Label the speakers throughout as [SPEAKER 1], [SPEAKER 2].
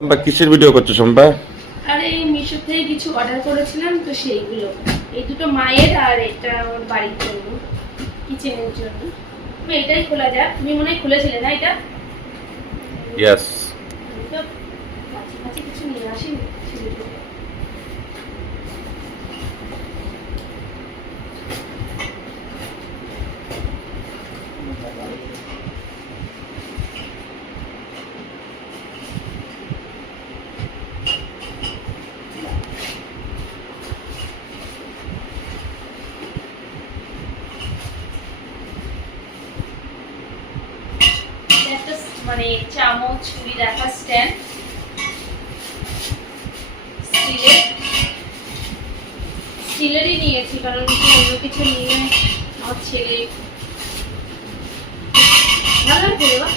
[SPEAKER 1] বা কিসের ভিডিও করছ শম্পা
[SPEAKER 2] আর এই মিশো থেকে কিছু অর্ডার করেছিলাম তো সেইগুলো। এই দুটো মায়ের আর এটা আমার বাড়ির জন্য কিচেনের জন্য। তো এটাই খোলা যাক। তুমি মনে হয় খুলেছিলে না এটা?
[SPEAKER 1] ইয়েস
[SPEAKER 2] কাছে নিয়ে আসিনি ছেলে থেকে। এটা একটা মানে চামচ ছুরি রাখার স্ট্যান্ড স্টিলের স্টিলেরই নিয়েছি কারণ অন্য কিছু নিয়ে আমার ছেলে ভালো লাগছে বা?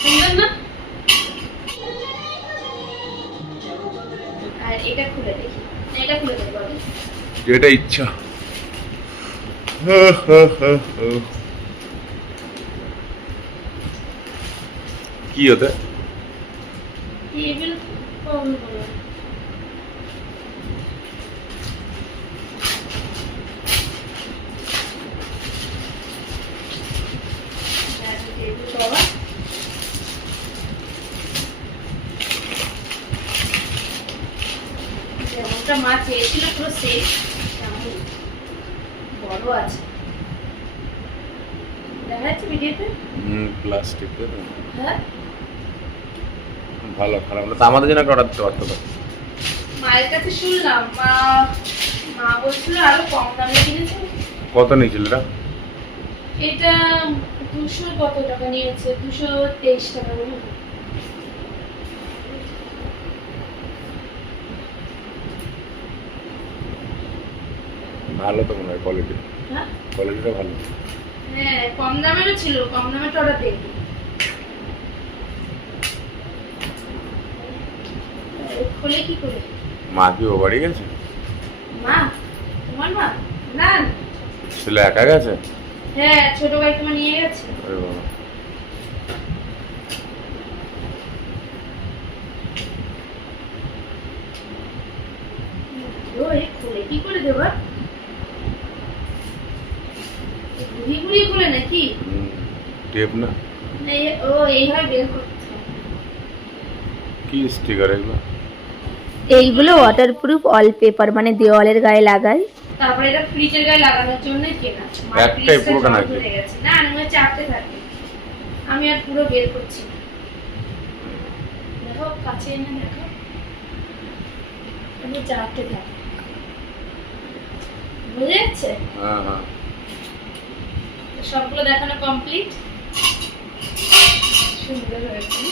[SPEAKER 2] সুন্দর না? আর এটা খুলে দেখি। এটা খুলে দেখব
[SPEAKER 1] যেটা ইচ্ছা। কি হতে
[SPEAKER 2] টেবিল হলো টেবিল যেমনটা মা চেয়েছিল পুরো সেট তেমন বড় আছে। দেখা যাচ্ছে ভিডিওতে
[SPEAKER 1] হুম প্লাস্টিক
[SPEAKER 2] হ্যাঁ?
[SPEAKER 1] ভালো খারাপ না। তো আমাদের জন্য একটা অর্ডার দিতে পারতো
[SPEAKER 2] মায়ের কাছে শুনলাম মা মা বলছিল আরও কম দামে কিনেছে।
[SPEAKER 1] কত নিয়েছিল এটা?
[SPEAKER 2] এটা দুশো কত টাকা নিয়েছে? দুশো তেইশ টাকা মনে হয়।
[SPEAKER 1] ভালো তো মনে হয় কোয়ালিটি
[SPEAKER 2] হ্যাঁ?
[SPEAKER 1] কোয়ালিটিটা ভালো।
[SPEAKER 2] হ্যাঁ কম দামেরও ছিল কম দামের অর্ডার দেখি খুলে কি করে?
[SPEAKER 1] মা কি ও বাড়ি গেছে?
[SPEAKER 2] মা তোমার মা? না।
[SPEAKER 1] ছেলে একা গেছে?
[SPEAKER 2] হ্যাঁ ছোট ভাই তোমার নিয়ে গেছে।
[SPEAKER 1] আরে বাবা।
[SPEAKER 2] খুলে কি করে দেবা? খুলে নাকি?
[SPEAKER 1] টেপ না?
[SPEAKER 2] না, ও এইভাবে বের করতে
[SPEAKER 1] কি স্টিকার এগুলো?
[SPEAKER 3] এইগুলো ওয়াটারপ্রুফ অল পেপার মানে দেওয়ালের গায়ে লাগায়
[SPEAKER 2] তারপরে এটা ফ্রিজের গায়ে লাগানোর জন্য কেনা
[SPEAKER 1] একটাই পুরোটা।
[SPEAKER 2] না না মনে হয় চারটে থাকে। আমি আর পুরো বের করছি দেখো কাছে এনে দেখো। আমি চারটে থাকে। বুঝে যাচ্ছে
[SPEAKER 1] হ্যাঁ হ্যাঁ।
[SPEAKER 2] সবগুলো দেখানো কমপ্লিট সুন্দর হয়েছে